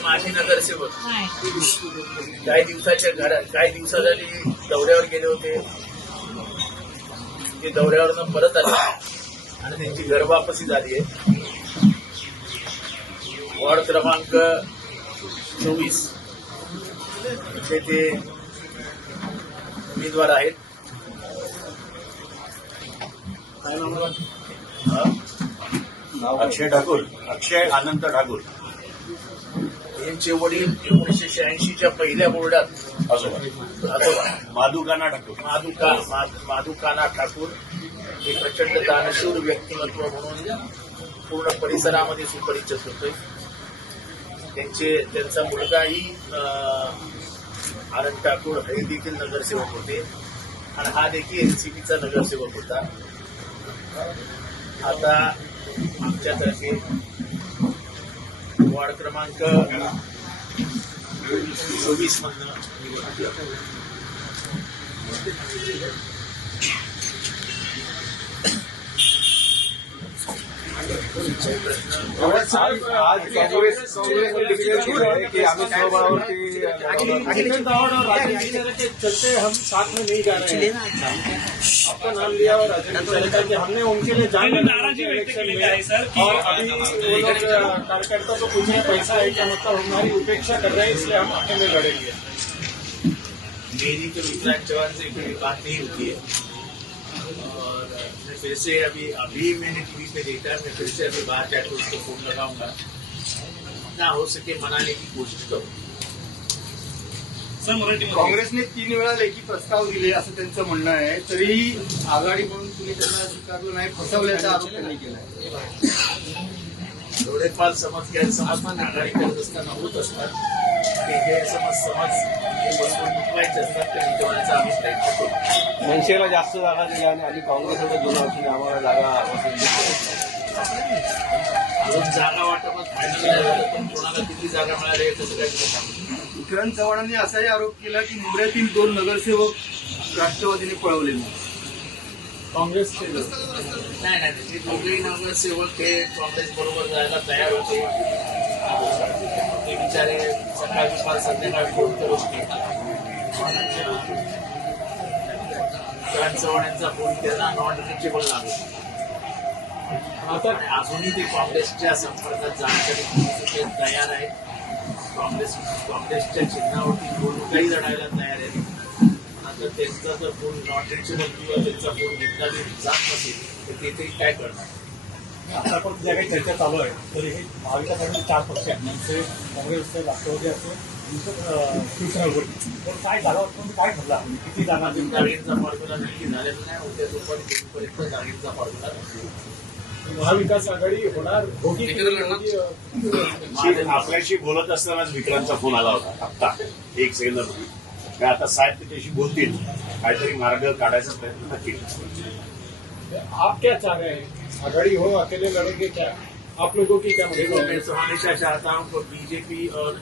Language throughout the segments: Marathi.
माजी नगरसेवक काही दिवसासाठी दौऱ्यावर गेले होते. ते दौऱ्यावरनं परत आले आणि त्यांची घरवापसी झाली आहे. वॉर्ड क्रमांक 24 इथे ते उमेदवार आहेत. अक्षय आनंद ठाकूर यांचे वडील 1986च्या पहिल्या बोर्डात माधुकाना ठाकूर हे प्रचंड दानशूर व्यक्तिमत्व म्हणून पूर्ण परिसरामध्ये सुपरिचित होते. त्यांचा मुलगाही आनंद ठाकूर हे देखील नगरसेवक होते आणि हा देखील एनसीपीचा नगरसेवक होता. आता आमच्यातर्फे वॉर्ड क्रमांक 24 मधनं आज कांग्रेस कि अमित चलते हम साथ में नहीं जा रहे हैं. आपका नाम लिया और कि हमने उनके लिए नाराजी व्यक्त की है सर. और अभी वो लोग कार्यकर्ता को पूछ रहे पैसा है क्या, मतलब हमारी उपेक्षा कर रहे हैं, इसलिए हम अकेले लड़ेंगे. मेरी तो विक्रांत चौहान से कोई बात नहीं होती है और मैं फिर से अभी मैंने टीवी पे देखा. मैं फिर से अभी बाहर जाकर उसको फोन लगाऊंगा, ना हो सके मनाने की कोशिश करूँ. काँग्रेसने 3 वेळा लेखी प्रस्ताव दिले असं त्यांचं म्हणणं आहे, तरी आघाडी म्हणून तुम्ही त्यांना स्वीकारलं नाही, फसवल्याचा आरोप त्यांनी केला. थोडेफार गैरसमज आघाडी करत असताना होत असतात. ते गैरसमज हे बरोबर मिटवायचे असतात. ते मिटवण्याचा आम्ही प्रयत्न करू. मनसेला जास्त जागा दिल्या आणि काँग्रेसला 2 वर्षांनी आम्हाला जागा अजून जागा वाटपच फायनल नाही झालं, पण कोणाला किती जागा मिळाल्या हे कसं काय सांगू. विक्रांत चव्हाणांनी असाही आरोप केला की मुंबईतील 2 नगरसेवक राष्ट्रवादीने पळवले. काँग्रेसचे नाही ते दोघेही नगरसेवक हे काँग्रेस बरोबर जायला तयार होते. ते बिचारे सकाळी दुपार संध्याकाळी फोन करून विक्रांत चव्हाण यांचा फोन त्यांना नॉन रिचेबल लागतो. आता अजूनही ते काँग्रेसच्या संपर्कात जाण्यासाठी ते तयार आहेत. काँग्रेसच्या चिन्हावरती निवडणुकाही लढायला तयार आहेत. आता त्यांचा जर फोन नॉट रिचेबल किंवा त्यांचा फोन घेतला जात नसेल तर ते तरी काय करणार. आता पण ज्या काही चर्चा चालू आहे तरी हे महाविकासाकडे 4 पक्ष आहेत, मनसे, काँग्रेस असेल, राष्ट्रवादी असेल, शिवसेना वगैरे. तर काय जागा काय ठरला, किती जागा? जागेचा फॉर्म्युला नक्की झालेला नाही. उद्या दुपारी जागेचा फॉर्म्युला महाविकास आघाडी होणार. आपल्याशी बोलत असतानाच विक्रांतचा फोन आला होता आत्ता 1 सेकंदापूर्वी. आता साहेब त्याच्याशी बोलतील, काहीतरी मार्ग काढायचा प्रयत्न नक्की. आप क्या चाह रहे हैं, आघाड़ी हो, अकेले लड़ेंगे क्या? आप लोगों की क्या? मैं हमेशा चाहता हूँ कि बीजेपी और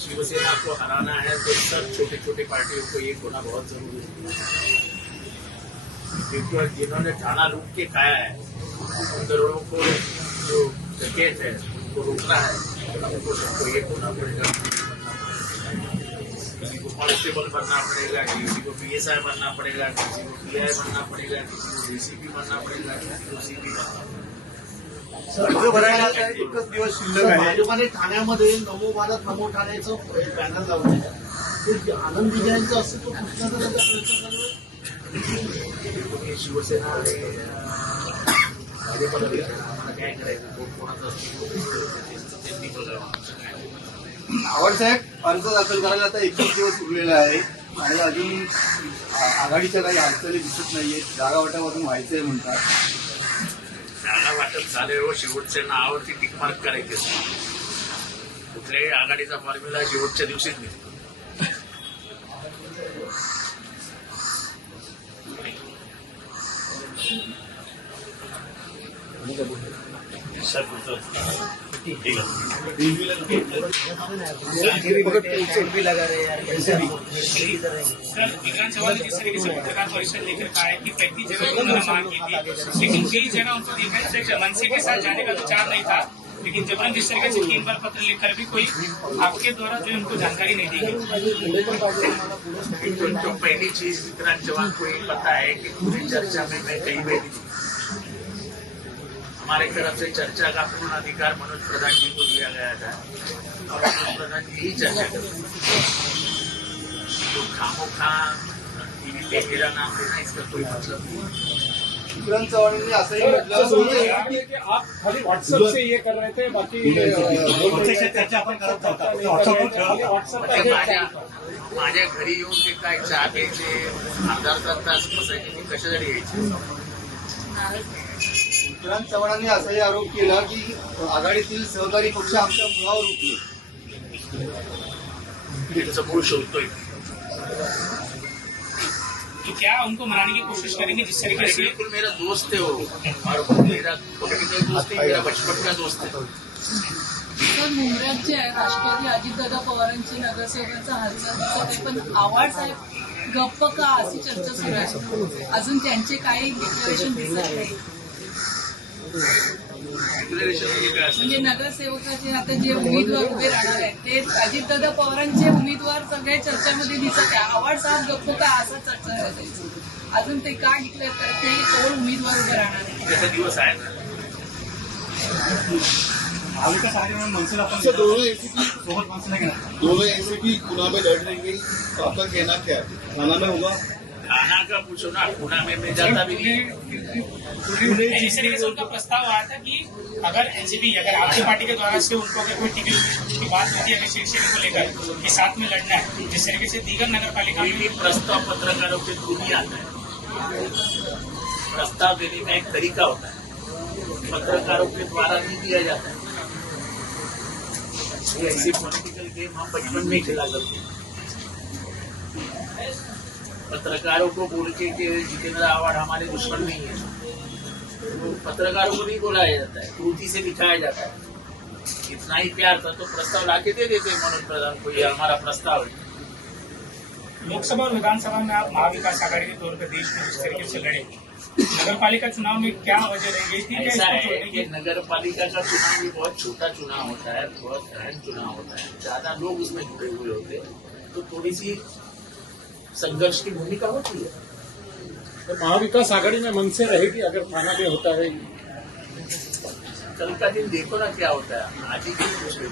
शिवसेना को हराना है तो सब छोटे छोटे पार्टियों को एक होना बहुत जरूरी है. क्योंकि जिन्होंने थाना लूट के खाया है, उन करोड़ों को जो डकैत है उनको रोकना है. हमको सबको एक होना पड़ेगा. किसी को कांस्टेबल बनना पड़ेगा, किसी को PSI बनना पड़ेगा, किसी को PI बनना पड़ेगा, किसी को DCP बनना पड़ेगा, OCP बनना पड़ेगा. अर्ज भरायला एकच दिवस शिल्लक आहे. भाजपाने ठाण्यामध्ये नमो भारत नमो ठाण्याचं पॅनल लावलं. ते आनंद विजयांचं अस्तित्व पुसण्याचा त्याचा प्रयत्न चालू आहे. शिवसेना आणि भाजपला आम्हाला काय करायचं, कोणाचं अस्तित्व त्यांनी बघावं. आव्हाड साहेब, अर्ज दाखल करायला आता 21 दिवस उरलेला आहे आणि अजून आघाडीच्या काही हालचाली दिसत नाहीये. जागा वाटापासून व्हायचंय म्हणतात. जागा वाटप झाल्यावर शेवटच्या नावावरती टिकमार्क करायचे असते. कुठल्याही आघाडीचा फॉर्म्युला शेवटच्या दिवशीच मिळतो. सर कुठं ठीक आहे सर विक्रांत चौहान ने जिस तरीके से पत्रकार परिषद लेकर कहा है कि 35 जगह उन्होंने मांग की थी, लेकिन कई जगह उनको देखा है मनसे के साथ जाने का विचार नहीं था, लेकिन जबरन जिस तरीके से 3 बार पत्र लिखकर भी कोई आपके द्वारा जो उनको जानकारी नहीं दी गई। तो पहली चीज विक्रांत चौहान को ये पता है कि पूरी चर्चा में मैं कहीं बैठी थी। हमारे तरफ से चर्चा का पूर्ण अधिकार मनोज प्रधान जी को दिया गया था और मनोज प्रधान जी ही चर्चा करते तो खामोखा टीवी पे मेरा नाम लेना इसका कोई मतलब नहीं। विक्रांत चव्हाणांनी असंही म्हटलं कि आप खाली व्हाट्सएप से ये कर रहे थे, बाकी चर्चा आपण करत होता व्हाट्सएप माझ्या घरी येऊन ते काय चहा प्यायचे अर्धा तास बसायचे ते कशासाठी यायचे. विक्रांत चव्हाणांनी असाही आरोप केला की आघाडीतील सहकारी पक्ष आमच्या मुळावर उठले. त्याचं मूळ शोधतोय. तो क्या उनको मनाने की कोशिश करेंगे जिस तरीके अरे से? बिल्कुल मेरा दोस्त है वो और मेरा पॉलिटिकल दोस्त है, मेरा बचपन का दोस्त है. तर मुंबईत जे आहे राष्ट्रवादी अजितदादा पवारांची नगरसेवकांचा हालचाल दिसत आहे, पण आव्हाड साहेब गप्प का अशी चर्चा सुरू आहे. अजून त्यांचे काही डिक्लेरेशन दिसत नाही. डिक्लेरेशन म्हणजे काय असतं? म्हणजे नगरसेवकाचे आता जे उमेदवार उभे राहणार आहेत ते अजितदादा पवारांचे उमेदवार सगळ्या चर्चामध्ये दिसत आहे. आव्हाड साहेब गप्प का असा चर्चा आहे. अजून ते का डिक्लेअर करत नाही कोण उमेदवार उभे राहणार आहे. त्याचा दिवस आहे ना. महाविकास आघाड़ी में मनसे अपन दोनों एसीपी सोबत मनसे नहीं दोनों एसीपी चुनाव में लड़ रही है, तो आपका कहना क्या है? थाना में होगा? थाना का पूछो ना, पुणे में मैं जाता भी नहीं. इस तरीके से उनका प्रस्ताव आया था कि अगर एनसीपी अगर आपकी पार्टी के द्वारा से उनको अगर कोई टिकट की बात होती है अगर शिवसेना को लेकर कि साथ में लड़ना है, जिस तरीके से दीगर नगर पालिका कोई भी प्रस्ताव पत्रकारों के थ्रू नहीं आता है. प्रस्ताव देने का एक तरीका होता है, पत्रकारों के द्वारा नहीं दिया जाता है. ये ऐसी पॉलिटिकल गेम हम बचपन में खेला करते हैं. पत्रकारों को बोल के कि जितेंद्र आव्हाड हमारे दुश्मन नहीं है, तो पत्रकारों को नहीं बुलाया जाता है, कृति से दिखाया जाता है. इतना ही प्यार था तो प्रस्ताव लाके दे देते मनोज प्रधान को, ये हमारा प्रस्ताव है. लोकसभा और विधानसभा में आप महाविकास आघाड़ी के तौर पर देश में जिस तरीके से लड़े, नगर पालिका चुनाव में क्या वजह रही थी? ऐसा है कि नगर पालिका का चुनाव भी बहुत छोटा चुनाव होता है, बहुत अहम चुनाव होता है, ज्यादा लोग उसमें जुड़े हुए होते हैं, तो थोड़ी सी संघर्ष की भूमिका होती है. तो महाविकास आघाड़ी में मनसे रहेगी अगर थाना में होता है. कल का दिन देखो ना क्या होता है. आज ही दिन कुछ नहीं.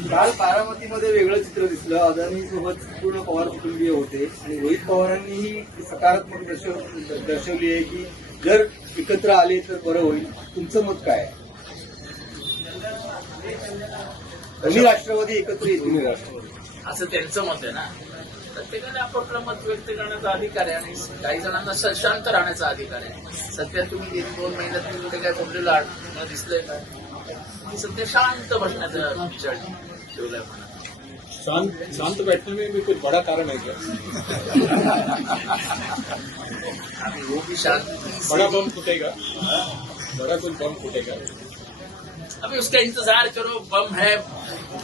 काल बारामतीमध्ये वेगळं चित्र दिसलं. अदानी सोबत पूर्ण पवार कुटुंबीय होते आणि रोहित पवारांनीही सकारात्मक दर्शवली आहे की जर एकत्र आले तर बरं होईल. तुमचं मत काय आहे? दोन्ही राष्ट्रवादी एकत्र येतील. असं त्यांचं मत आहे ना. प्रत्येकाने आपापलं मत व्यक्त करण्याचा अधिकार आहे आणि काही जणांना शांत राहण्याचा अधिकार आहे. सध्या तुम्ही गेली 2 महिन्यात मी कुठे काय बोललेलं तुम्हाला दिसलंय काय? सध्या शांत बसण्याचा विचार ठेवलाय मला. शांत बैठने में भी कुछ बड़ा कारण है क्या? अभी वो भी शांति बड़ा बम फूटेगा, बड़ा कुछ बम फूटेगा. अभी उसका इंतजार करो. बम है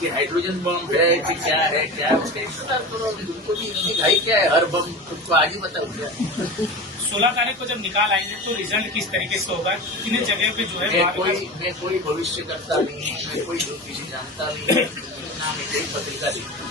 कि हाइड्रोजन बम है कि क्या है उसका इंतजार करो. तुमको भी इतनी घाई क्या है? हर बम तुमको आज ही बताओ क्या. 16 तारीख को जब निकाल आएंगे तो रिजल्ट किस तरीके से होगा? किन जगह पे जो है मैं कोई भविष्य करता नहीं, मैं कोई ज्योतिषी जानता नहीं, ना मैं कोई पत्रिका लिखता.